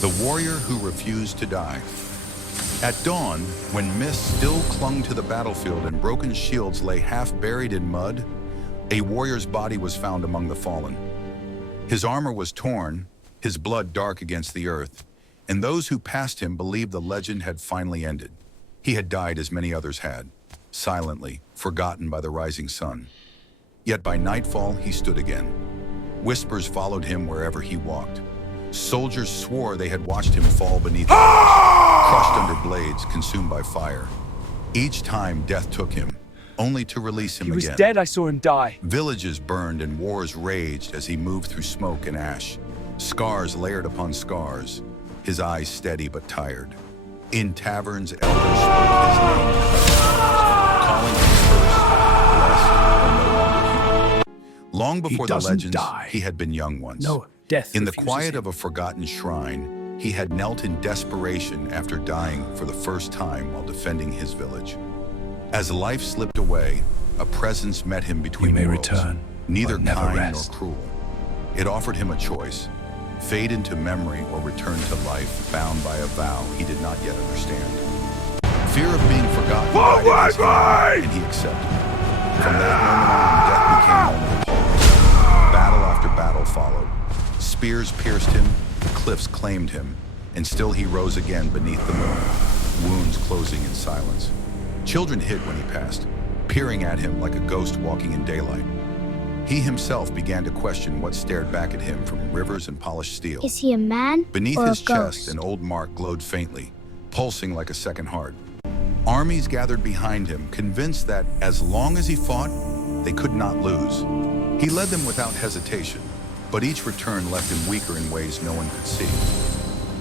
The warrior who refused to die. At dawn, when mist still clung to the battlefield and broken shields lay half buried in mud, a warrior's body was found among the fallen. His armor was torn, his blood dark against the earth, and those who passed him believed the legend had finally ended. He had died as many others had, silently, forgotten by the rising sun. Yet by nightfall, he stood again. Whispers followed him wherever he walked. Soldiers swore they had watched him fall beneath the crushed under blades, consumed by fire. Each time death took him, only to release him again. He was dead, I saw him die. Villages burned and wars raged as he moved through smoke and ash. Scars layered upon scars, his eyes steady but tired. In taverns, elders spoke his name, calling him first, blessed, or no longer human. Long before the legends, he had been young once. No, death In the quiet him. of a forgotten shrine, he had knelt in desperation after dying for the first time while defending his village. As life slipped away, a presence met him between You may worlds, return, neither but never kind rest. nor cruel. It offered him a choice: fade into memory or return to life, bound by a vow he did not yet understand. Fear of being forgotten guided his hand, and he accepted. From that moment on, death became only a pause. Battle after battle followed. Spears pierced him, cliffs claimed him, and still he rose again beneath the moon, wounds closing in silence. Children hid when he passed, peering at him like a ghost walking in daylight. He himself began to question what stared back at him from rivers and polished steel. Is he a man Beneath or his a ghost? chest, an old mark glowed faintly, pulsing like a second heart. Armies gathered behind him, convinced that as long as he fought, they could not lose. He led them without hesitation, but each return left him weaker in ways no one could see.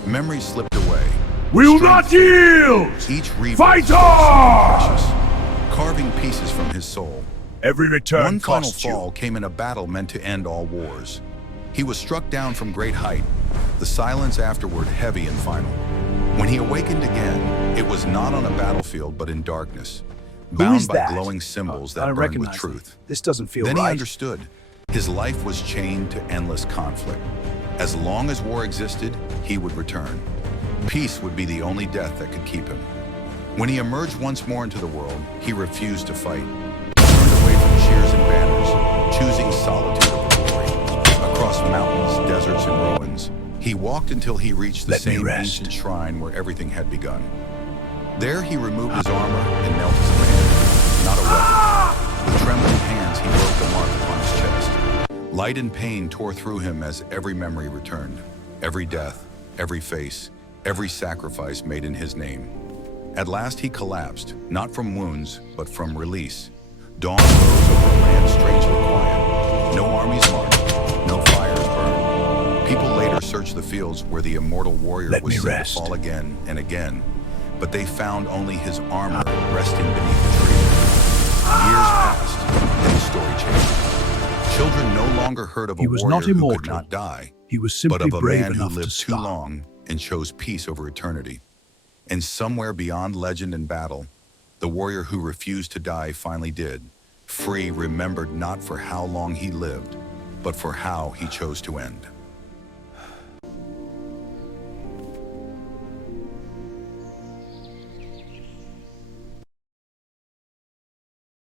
Memories slipped away. We will Strength not yield! Each rebuild Fight seemed on! precious, carving pieces from his soul. Every return One final costs you. fall came in a battle meant to end all wars. He was struck down from great height, the silence afterward heavy and final. When he awakened again, it was not on a battlefield but in darkness, bound is by that? glowing symbols I that don't burned with recognize truth. him. This doesn't feel Then right. he understood. His life was chained to endless conflict. As long as war existed, he would return. Peace would be the only death that could keep him. When he emerged once more into the world, he refused to fight. He turned away from cheers and banners, choosing solitude over glory. Across mountains, deserts, and ruins, he walked until he reached the Let me same rest. ancient shrine where everything had begun. There he removed his armor and knelt as a man, not a weapon. With trembling hands, he wrote the mark upon his chest. Light and pain tore through him as every memory returned. Every death, every face, every sacrifice made in his name. At last he collapsed, not from wounds, but from release. Dawn rose over a land strangely quiet. No armies marched, no fires burned. People later searched the fields where the immortal warrior Let was me said rest. to fall again and again, but they found only his armor resting beneath the tree. Years passed, and the story changed. Children no longer heard of a He was warrior not who could immortal. not die, He was but simply of a brave man who enough to lived too stop. long and chose peace over eternity. And somewhere beyond legend and battle, the warrior who refused to die finally did, free, remembered not for how long he lived, but for how he chose to end.